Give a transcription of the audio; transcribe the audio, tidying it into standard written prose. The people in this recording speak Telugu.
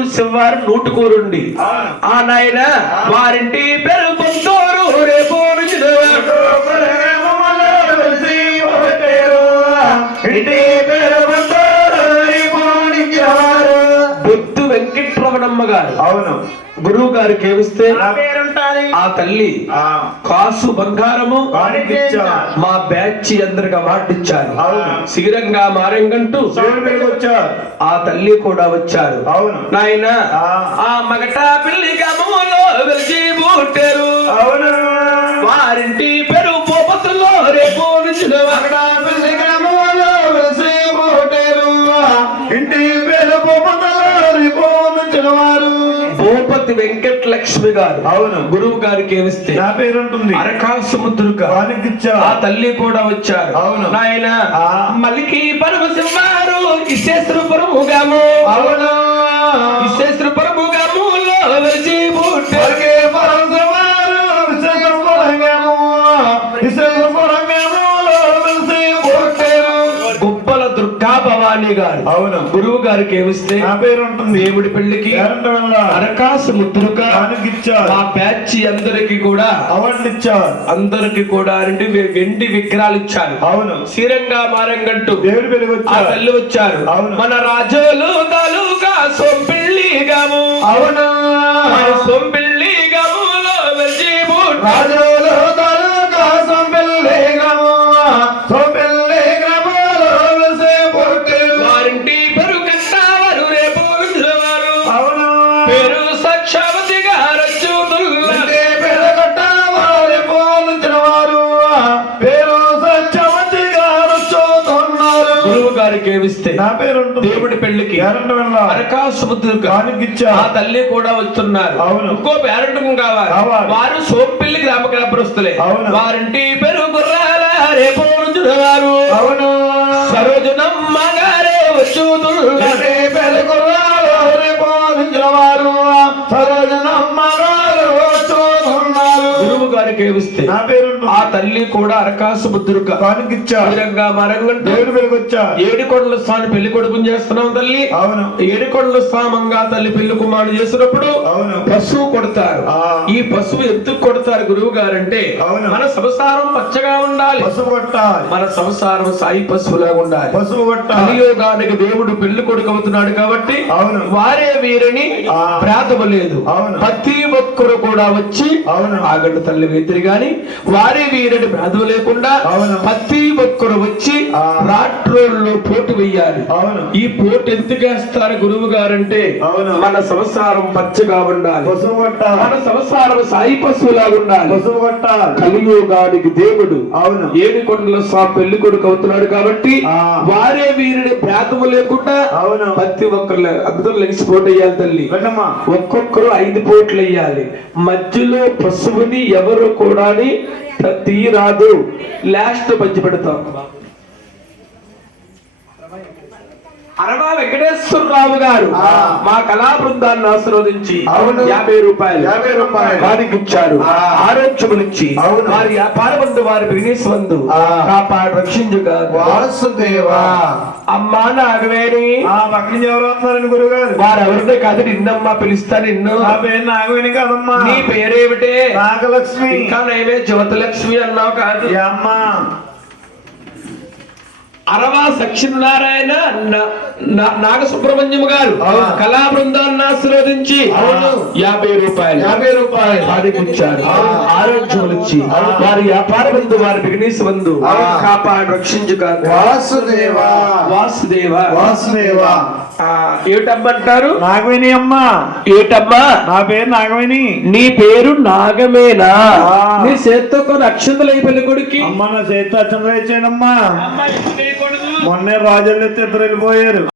పొంతూరు శివారు నూటుకూరుండి ఆ నాయన వారింటి పేరు పొంతూరు రేపు బొత్తు వెంకట్రమణమ్మ గారు అవును గురువు గారికి ఏమిస్తే ఆ తల్లి కాసు బంగారము మా బ్యాచ్ అందరిగా మాటిచ్చారు. శిఖరంగా మారంగంటూ ఆ తల్లి కూడా వచ్చారు. నాయన ఆ మగట పిల్లి గమములో వెలిచి పుట్టారు. వారింటి పెరు పోపతుల్లో రేపు నుంచి మగట పిల్లి గమములో వెలిచి పుట్టారు. ఇంటి పేరు పోపతుల్లో రేపు నుంచి వారు భూపతి వెంకట లక్ష్మి గారు. అవును గురువు గారికి ఏమిస్తే నా పేరు ఉంటుంది అరకాసుముద్రుక ఆ తల్లి కూడా వచ్చారు. అవును నాయన మలికి పరుగు సింహారు ఇశేశ్వరపురముగాము. అవును ఇశేశ్వరపురముగాములో వెలిచి పుట్టారు. గుబ్బల దుర్గా భవానీ గారు. అవును గురువు గారికి ఏమిస్తే నా పేరు ఉంటుంది దేవుడి పెళ్లికి అరకాసు ముద్రుగా ఆ బ్యాచ్ అందరికి కూడా అవార్డులు ఇచ్చారు. అందరికి కూడా వెండి విగ్రహాలు ఇచ్చారు. అవును శ్రీరంగా మారంగంటూ దేవుడి పెళ్లికి ఆ తల్లి వచ్చారు. మన రాజోలు తాలూకా సొంపిల్లిగాము. అవును సొంపిల్లిగాములో వెలిచి రాజోలు తాలూకా సొంపిల్లిగాము. వారింటి పెరు కట్టావారు రేపు వారు పేరు సక్షావతి గారు గురువు గారికి ఏమిస్తే నా పేరు దేవుడి పెళ్లికి ఆ తల్లి కూడా వస్తున్నారు. ఇంకో పేరంటం కావాలి. వారు సోంపిల్లి గ్రామ గ్రామస్తులే. వారింటి పేరు గుర్రాల రేపు వారు సరోజనమ్మ గారే వచ్చుతున్నారు. గురువు గారికి ఏమిస్తే నా పేరు ఆ తల్లి కూడా అరకాసు బుద్ధుడుగా ఏడుకొండల స్వామి పెళ్లి కొడుకుని చేస్తున్నాం తల్లి. అవును ఏడుకొండల స్వామంగా తల్లి పెళ్లి కుమారుడు చేసినప్పుడు పశువు కొడతారు. ఈ పశువు ఎందుకు కొడతారు గురువు గారంటే మన సంసారం పచ్చగా ఉండాలి. పశువు కొట్టాలి. మన సంసారం సాయి పశువులా ఉండాలి. పశువు కొట్టాలి. కలియుగానికి దేవుడు పెళ్లి కొడుకు అవుతున్నాడు కాబట్టి వారే వీరిని ప్రాతమలేదు. ప్రతి ఒక్కరు కూడా వచ్చి ఆగండి తల్లి వేతిరి గాని వారే వీరిని ప్రాతం లేకుండా ప్రతి ఒక్కరు వచ్చి రాట్రోల్లో పోటు వెయ్యాలి. ఈ పోటు ఎందుకు వేస్తారు గురువు గారంటే మన సంసారం పచ్చగా ఉండాలి. మన సంసారం సాయి పశువులా ఉండాలి. కలియుగానికి దేవుడు ఏడుకొండల స్వామి పెళ్లి కొడుకు అవుతున్నాడు కాబట్టి వారే వీరిని ప్రాతము లేకుండా ప్రతి ఒక్కరు అందరూ లెగిసి పోటు వేయాలి తల్లి. ఒక్కొక్కరు 5 పోట్లు వేయాలి. మధ్యలో పశువుని ఎవరు కూడా తీరాదు. లాస్ట్ పంచి పెడతాం. అరవా వెంకటేశ్వరరావు గారు మా కళా బృందాన్ని ఆశీర్వదించి 50 రూపాయలు వారికి ఇచ్చారు. ఆరోగ్యమునిచ్చి వారి వ్యాపార బంధు వారి బిజినెస్ బంధు కాపాడు రక్షించుగా వాసుదేవా. అమ్మా నాగవేణి గురుగారు వారు ఎవరిదే కాదు నిన్నమ్మా పిలుస్తా నిన్ను. నా పేరు నాగవేణి కాదమ్మా. నీ పేరేమిటే? నాగలక్ష్మి. ఇంకా నైవే జ్యోతిలక్ష్మి అన్నావు కాదు అమ్మా. అరవా సత్యనారాయణ నాగ సుబ్రహ్మణ్యం గారు కళా బృందాన్ని ఆశీర్వదించి 50 రూపాయలు వారికి ఇచ్చారు. ఆరోగ్యములు ఇచ్చి వారి వ్యాపార బంధు వారి బిజినెస్ బంధు కాపాడు రక్షించుగా వాసుదేవా. ఏటమ్మంటారు? నాగవేణి అమ్మా. ఏటమ్మా? నా పేరు నాగవేణి. నీ పేరు నాగమేనా? నీ చేత్తో కొన్ని అక్షంతలు అయి పెళ్లి కొడుకి. అమ్మ నా చేత్తో అక్షంతలు ఇచ్చానమ్మా. మొన్నే రాజులు ఎత్తి 2 వెళ్ళిపోయారు.